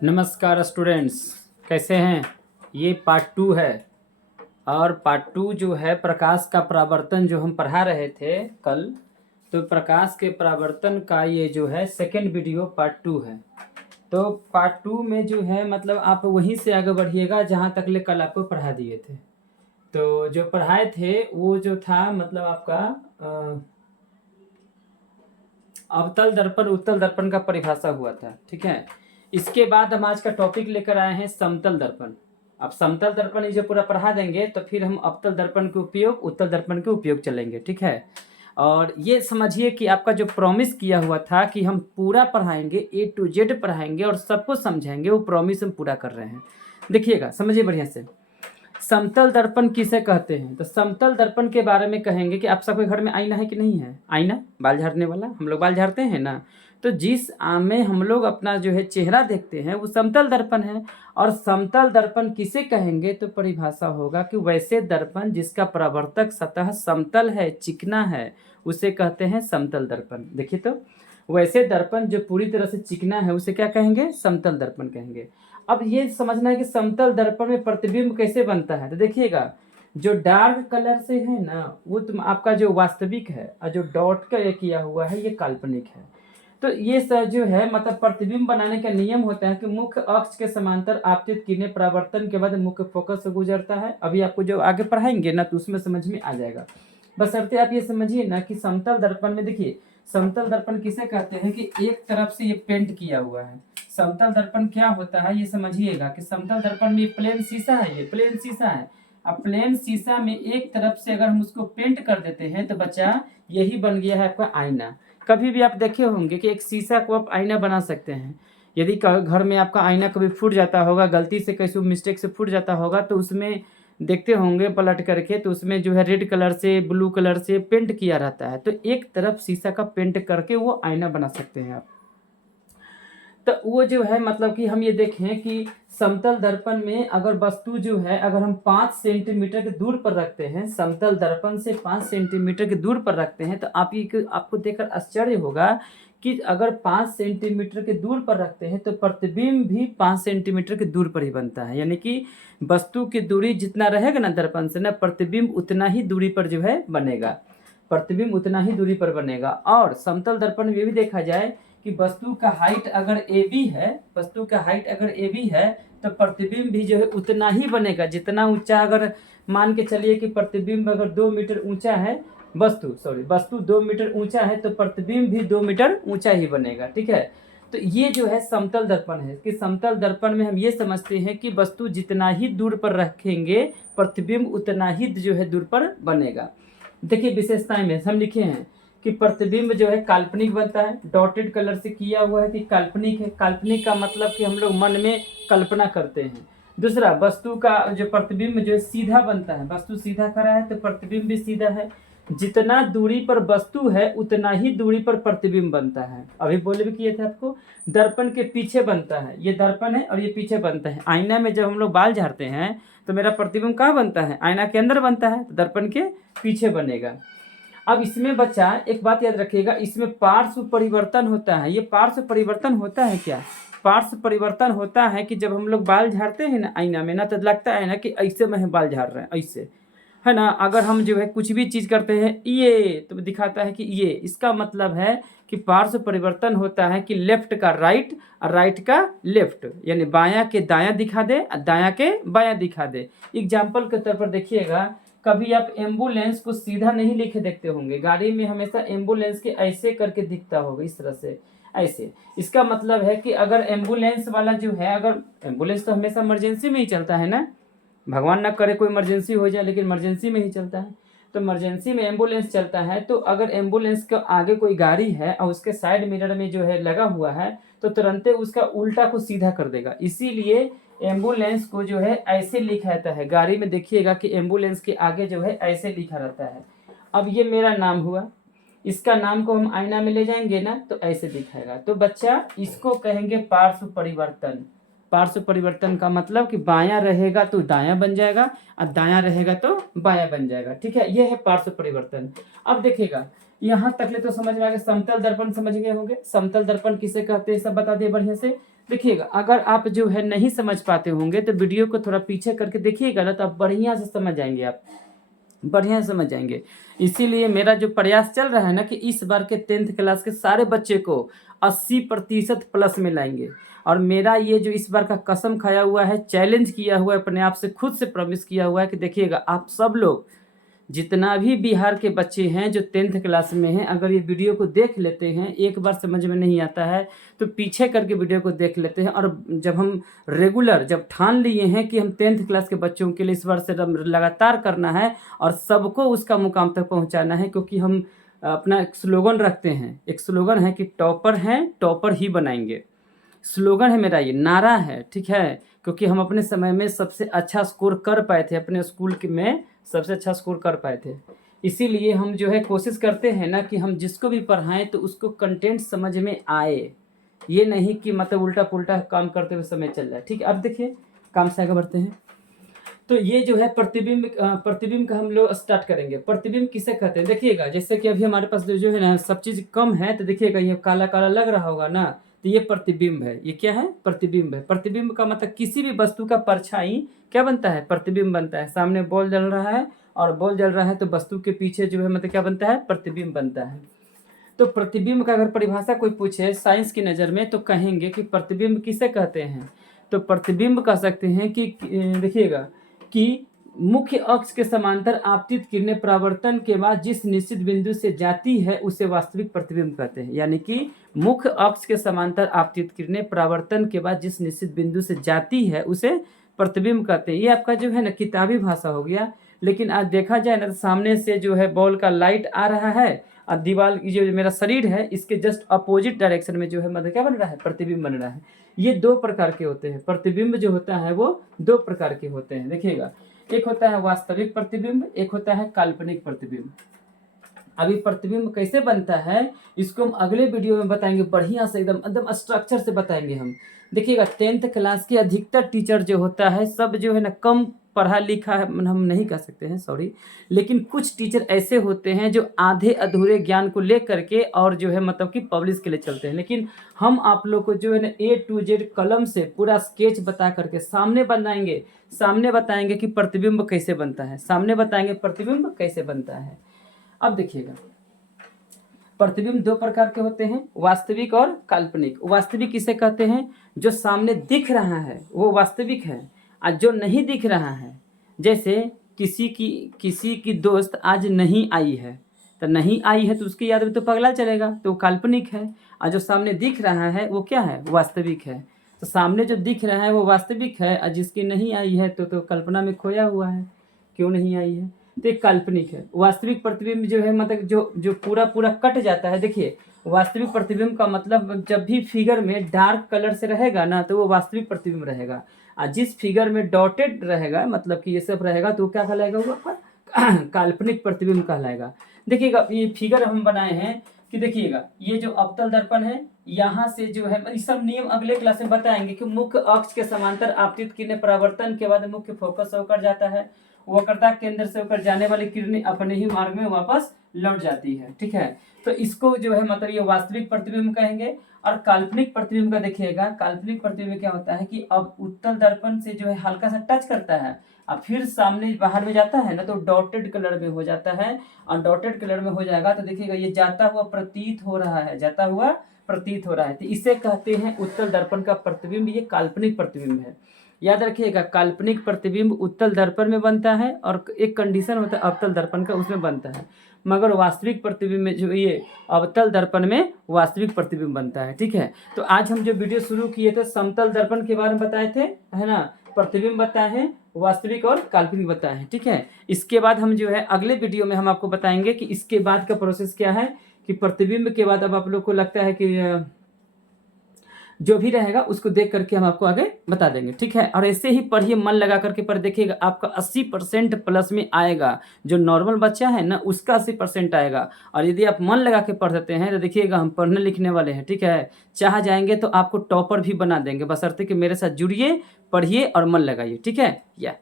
नमस्कार स्टूडेंट्स, कैसे हैं। ये पार्ट 2 है और पार्ट 2 जो है प्रकाश का परावर्तन जो हम पढ़ा रहे थे कल, तो प्रकाश के परावर्तन का ये जो है सेकेंड वीडियो पार्ट 2 है। तो पार्ट 2 में जो है मतलब आप वहीं से आगे बढ़िएगा जहाँ तक ले कल आपको पढ़ा दिए थे। तो जो पढ़ाए थे वो जो था मतलब आपका अवतल दर्पण उत्तल दर्पण का परिभाषा हुआ था, ठीक है। इसके बाद हम आज का टॉपिक लेकर आए हैं समतल दर्पण। अब समतल दर्पण ये जो पूरा पढ़ा देंगे तो फिर हम अवतल दर्पण के उपयोग उत्तल दर्पण के उपयोग चलेंगे, ठीक है। और ये समझिए कि आपका जो प्रॉमिस किया हुआ था कि हम पूरा पढ़ाएंगे, A to Z पढ़ाएंगे और सबको समझाएंगे, वो प्रॉमिस हम पूरा कर रहे हैं। देखिएगा, समझिए बढ़िया से। समतल दर्पण किसे कहते हैं, तो समतल दर्पण के बारे में कहेंगे कि आप सबके घर में आईना है कि नहीं है। आईना, बाल झाड़ने वाला, हम लोग बाल झाड़ते हैं ना, तो जिस आम में हम लोग अपना जो है चेहरा देखते हैं वो समतल दर्पण है। और समतल दर्पण किसे कहेंगे, तो परिभाषा होगा कि वैसे दर्पण जिसका परावर्तक सतह समतल है, चिकना है, उसे कहते हैं समतल दर्पण। देखिए, तो वैसे दर्पण जो पूरी तरह से चिकना है उसे क्या कहेंगे, समतल दर्पण कहेंगे। अब ये समझना है कि समतल दर्पण में प्रतिबिंब कैसे बनता है। तो देखिएगा, जो डार्क कलर से है ना वो तुम आपका जो वास्तविक है, और जो डॉट का ये किया हुआ है ये काल्पनिक है। तो ये सब जो है मतलब प्रतिबिंब बनाने का नियम होता है कि मुख्य अक्ष के समांतर आपतित किरणें परावर्तन के बाद मुख्य फोकस से गुजरता है। अभी आपको जो आगे पढ़ाएंगे ना तो उसमें समझ में आ जाएगा। बशर्ते आप ये समझिए ना कि समतल दर्पण में, देखिए समतल दर्पण किसे कहते हैं कि एक तरफ से ये पेंट किया हुआ है। समतल दर्पण क्या होता है ये समझिएगा कि समतल दर्पण में प्लेन शीशा है, ये प्लेन शीशा है। अब प्लेन शीशा में एक तरफ से अगर हम उसको पेंट कर देते हैं तो बच्चा यही बन गया है आपका आईना। कभी भी आप देखे होंगे कि एक शीशा को आप आईना बना सकते हैं। यदि घर में आपका आईना कभी फूट जाता होगा, गलती से कैसे मिस्टेक से फूट जाता होगा, तो उसमें देखते होंगे पलट करके, तो उसमें जो है रेड कलर से ब्लू कलर से पेंट किया रहता है। तो एक तरफ शीशा का पेंट करके वो आईना बना सकते हैं आप। तो वो जो है मतलब कि हम ये देखें कि समतल दर्पण में अगर वस्तु जो है अगर हम 5 सेंटीमीटर के दूर पर रखते हैं, समतल दर्पण से 5 सेंटीमीटर के दूर पर रखते हैं, तो आपको देखकर आश्चर्य होगा कि अगर 5 सेंटीमीटर के दूर पर रखते हैं तो प्रतिबिंब भी 5 सेंटीमीटर के दूर पर ही बनता है। यानी कि वस्तु की दूरी जितना रहेगा ना दर्पण से ना, प्रतिबिंब उतना ही दूरी पर जो है बनेगा, प्रतिबिंब उतना ही दूरी पर बनेगा। और समतल दर्पण में ये भी देखा जाए कि वस्तु का हाइट अगर AB है, वस्तु का हाइट अगर AB है तो प्रतिबिंब भी जो है उतना ही बनेगा जितना ऊंचा, अगर मान के चलिए कि प्रतिबिंब अगर 2 मीटर ऊंचा है, वस्तु 2 मीटर ऊंचा है तो प्रतिबिंब भी 2 मीटर ऊंचा ही बनेगा, ठीक है। तो ये जो है समतल दर्पण है कि समतल दर्पण में हम ये समझते हैं कि वस्तु जितना ही दूर पर रखेंगे प्रतिबिंब उतना ही जो है दूर पर बनेगा। देखिए विशेषताएं में हम लिखे हैं कि प्रतिबिंब जो है काल्पनिक बनता है, डॉटेड कलर से किया हुआ है कि काल्पनिक है। काल्पनिक का मतलब कि हम लोग मन में कल्पना करते हैं। दूसरा, वस्तु का जो प्रतिबिंब जो है सीधा बनता है, वस्तु सीधा खड़ा है तो प्रतिबिंब भी सीधा है। जितना दूरी पर वस्तु है उतना ही दूरी पर प्रतिबिंब बनता है। अभी बोले भी किए थे आपको, दर्पण के पीछे बनता है, ये दर्पण है और ये पीछे बनता है। आईना में जब हम लोग बाल झाड़ते हैं तो मेरा प्रतिबिंब कहाँ बनता है, आईना के अंदर बनता है, तो दर्पण के पीछे बनेगा। अब इसमें बच्चा एक बात याद रखिएगा, इसमें पार्श्व परिवर्तन होता है। ये पार्श्व परिवर्तन होता है क्या, पार्श्व परिवर्तन होता है कि जब हम लोग बाल झाड़ते हैं ना आईना में ना, तो लगता है ना कि ऐसे में बाल झाड़ रहे हैं, ऐसे है ना। अगर हम जो है कुछ भी चीज़ करते हैं ये तो दिखाता है कि ये, इसका मतलब है कि पार्श्व परिवर्तन होता है कि लेफ्ट का राइट और राइट का लेफ्ट, यानी बायां के दायां दिखा दे और दायां के बायां दिखा दे। एग्जाम्पल के तौर पर देखिएगा, कभी आप एम्बुलेंस को सीधा नहीं लिखे देखते होंगे, गाड़ी में हमेशा एम्बुलेंस के ऐसे करके दिखता होगा, इस तरह से ऐसे। इसका मतलब है कि अगर एम्बुलेंस वाला जो है, अगर एम्बुलेंस तो हमेशा इमरजेंसी में ही चलता है ना, भगवान ना करे कोई इमरजेंसी हो जाए, लेकिन इमरजेंसी में ही चलता है। तो इमरजेंसी में एम्बुलेंस चलता है, तो अगर एम्बुलेंस के आगे कोई गाड़ी है और उसके साइड मिरर में जो है लगा हुआ है तो तुरंत उसका उल्टा को सीधा कर देगा। इसीलिए एम्बुलेंस को जो है ऐसे लिखा रहता है, गाड़ी में देखिएगा कि एम्बुलेंस के आगे जो है ऐसे लिखा रहता है। अब ये मेरा नाम हुआ, इसका नाम को हम आईना में ले जाएंगे ना तो ऐसे दिखाएगा। तो बच्चा इसको कहेंगे पार्श्व परिवर्तन। पार्श्व परिवर्तन का मतलब कि बायां रहेगा तो दायां बन जाएगा और दायां रहेगा तो बायां बन जाएगा, ठीक है। यह है पार्श्व परिवर्तन। अब देखिएगा, यहाँ तक ले तो समझ में आ गया। समतल दर्पण समझ गए होंगे, समतल दर्पण किसे कहते हैं सब बता दिए बढ़िया से। देखिएगा, अगर आप जो है नहीं समझ पाते होंगे तो वीडियो को थोड़ा पीछे करके देखिएगा ना, तो आप बढ़िया से समझ जाएंगे, आप बढ़िया से समझ जाएंगे। इसीलिए मेरा जो प्रयास चल रहा है ना कि इस बार के 10th क्लास के सारे बच्चे को 80% प्लस में लाएंगे। और मेरा ये जो इस बार का कसम खाया हुआ है, चैलेंज किया हुआ है, अपने आप से खुद से प्रॉमिस किया हुआ है कि देखिएगा, आप सब लोग जितना भी बिहार के बच्चे हैं जो 10th क्लास में हैं, अगर ये वीडियो को देख लेते हैं, एक बार समझ में नहीं आता है तो पीछे करके वीडियो को देख लेते हैं। और जब हम रेगुलर जब ठान लिए हैं कि हम 10th क्लास के बच्चों के लिए इस बार से लगातार करना है और सबको उसका मुकाम तक पहुंचाना है, क्योंकि हम अपना एक स्लोगन रखते हैं, एक स्लोगन है कि टॉपर हैं टॉपर ही बनाएंगे। स्लोगन है मेरा, ये नारा है, ठीक है। क्योंकि हम अपने समय में सबसे अच्छा स्कोर कर पाए थे, अपने स्कूल में सबसे अच्छा स्कोर कर पाए थे। इसीलिए हम जो है कोशिश करते हैं ना कि हम जिसको भी पढ़ाएं तो उसको कंटेंट समझ में आए, ये नहीं कि मतलब उल्टा पुल्टा काम करते हुए समय चल जाए, ठीक है। अब देखिए, काम से आगे बढ़ते हैं। तो ये जो है प्रतिबिंब का हम लोग स्टार्ट करेंगे। प्रतिबिंब किसे कहते हैं, देखिएगा, जैसे कि अभी हमारे पास जो है ना सब चीज़ कम है, तो देखिएगा ये काला काला लग रहा होगा ना, तो ये प्रतिबिंब है। ये क्या है, प्रतिबिंब है। प्रतिबिंब का मतलब किसी भी वस्तु का परछाई क्या बनता है, प्रतिबिंब बनता है। सामने बॉल जल रहा है और बॉल जल रहा है तो वस्तु के पीछे जो है मतलब क्या बनता है, प्रतिबिंब बनता है। तो प्रतिबिंब का अगर परिभाषा कोई पूछे साइंस की नज़र में तो कहेंगे कि प्रतिबिंब किसे कहते हैं। तो प्रतिबिंब कह सकते हैं कि देखिएगा कि मुख्य अक्ष के समांतर आपतित किरणें परावर्तन के बाद जिस निश्चित बिंदु से जाती है उसे वास्तविक प्रतिबिंब कहते हैं। यानी कि मुख्य अक्ष के समांतर आपतित किरणें परावर्तन के बाद जिस निश्चित बिंदु से जाती है उसे प्रतिबिंब कहते हैं। ये आपका जो है ना किताबी भाषा हो गया। लेकिन आज देखा जाए ना तो सामने से जो है बॉल का लाइट आ रहा है और दीवार की जो मेरा शरीर है इसके जस्ट अपोजिट डायरेक्शन में जो है मतलब क्या बन रहा है, प्रतिबिंब बन रहा है। ये दो प्रकार के होते हैं। प्रतिबिंब जो होता है वो दो प्रकार के होते हैं। देखिएगा, एक होता है वास्तविक प्रतिबिंब, एक होता है काल्पनिक प्रतिबिंब। अभी प्रतिबिंब कैसे बनता है इसको हम अगले वीडियो में बताएंगे, बढ़िया से एकदम एकदम स्ट्रक्चर से बताएंगे हम। देखिएगा, 10th क्लास के अधिकतर टीचर जो होता है सब जो है ना कम पढ़ा लिखा है, हम नहीं कह सकते हैं, सॉरी, लेकिन कुछ टीचर ऐसे होते हैं जो आधे अधूरे ज्ञान को लेकर के और जो है मतलब कि पब्लिश के लिए चलते हैं। लेकिन हम आप लोग को जो है ना A to Z कलम से पूरा स्केच बता करके सामने बताएंगे कि प्रतिबिंब कैसे बनता है, सामने बताएंगे प्रतिबिंब कैसे बनता है। अब देखिएगा, प्रतिबिंब दो प्रकार के होते हैं, वास्तविक और काल्पनिक। वास्तविक किसे कहते हैं, जो सामने दिख रहा है वो वास्तविक है, और जो नहीं दिख रहा है, जैसे किसी की दोस्त आज नहीं आई है, तो नहीं आई है तो उसकी याद में तो पगला चलेगा, तो वो काल्पनिक है। और जो सामने दिख रहा है वो क्या है, वास्तविक है। तो सामने जो दिख रहा है वो वास्तविक है और जिसकी नहीं आई है तो कल्पना में खोया हुआ है, क्यों नहीं आई है, तो एक काल्पनिक है। वास्तविक प्रतिबिंब जो है मतलब जो पूरा कट जाता है। देखिए, वास्तविक प्रतिबिंब का मतलब जब भी फिगर में डार्क कलर से रहेगा ना तो वो वास्तविक प्रतिबिंब रहेगा, और जिस फिगर में डॉटेड रहेगा मतलब कि ये सब रहेगा तो क्या कहलाएगा, वो काल्पनिक प्रतिबिंब कहलाएगा। देखिएगा, ये फिगर हम बनाए हैं कि देखिएगा, ये जो अवतल दर्पण है यहाँ से जो है, ये सब नियम अगले क्लास में बताएंगे कि मुख्य अक्ष के समांतर आपतित किरणें परावर्तन के बाद मुख्य फोकस होकर जाता है, वक्रता केंद्र से होकर जाने वाली किरणें अपने ही मार्ग में वापस लौट जाती है, ठीक है। तो इसको जो है मतलब ये वास्तविक प्रतिबिंब कहेंगे। और काल्पनिक प्रतिबिंब का देखिएगा, काल्पनिक प्रतिबिंब क्या होता है कि अब उत्तल दर्पण से जो है हल्का सा टच करता है और फिर सामने बाहर में जाता है ना तो डॉटेड कलर में हो जाता है, और डॉटेड कलर में हो जाएगा तो देखिएगा ये जाता हुआ प्रतीत हो रहा है, जाता हुआ प्रतीत हो रहा है, तो इसे कहते हैं उत्तल दर्पण का प्रतिबिंब। ये काल्पनिक प्रतिबिंब है, याद रखिएगा। काल्पनिक प्रतिबिंब उत्तल दर्पण में बनता है और एक कंडीशन होता है अवतल दर्पण का, उसमें बनता है। मगर वास्तविक प्रतिबिंब में जो ये अवतल दर्पण में वास्तविक प्रतिबिंब बनता है, ठीक है। तो आज हम जो वीडियो शुरू किए थे समतल दर्पण के बारे में बताए थे, है ना, प्रतिबिंब बताए हैं, वास्तविक और काल्पनिक बताए हैं, ठीक है। इसके बाद हम जो है अगले वीडियो में हम आपको बताएंगे कि इसके बाद का प्रोसेस क्या है, कि प्रतिबिंब के बाद अब आप लोग को लगता है कि जो भी रहेगा उसको देख करके हम आपको आगे बता देंगे, ठीक है। और ऐसे ही पढ़िए, मन लगा करके पढ़, देखिएगा आपका 80% प्लस में आएगा। जो नॉर्मल बच्चा है ना उसका 80% आएगा, और यदि आप मन लगा के पढ़ देते हैं तो देखिएगा हम पढ़ने लिखने वाले हैं, ठीक है। चाह जाएंगे तो आपको टॉपर भी बना देंगे, बशर्ते कि मेरे साथ जुड़िए, पढ़िए और मन लगाइए, ठीक है। या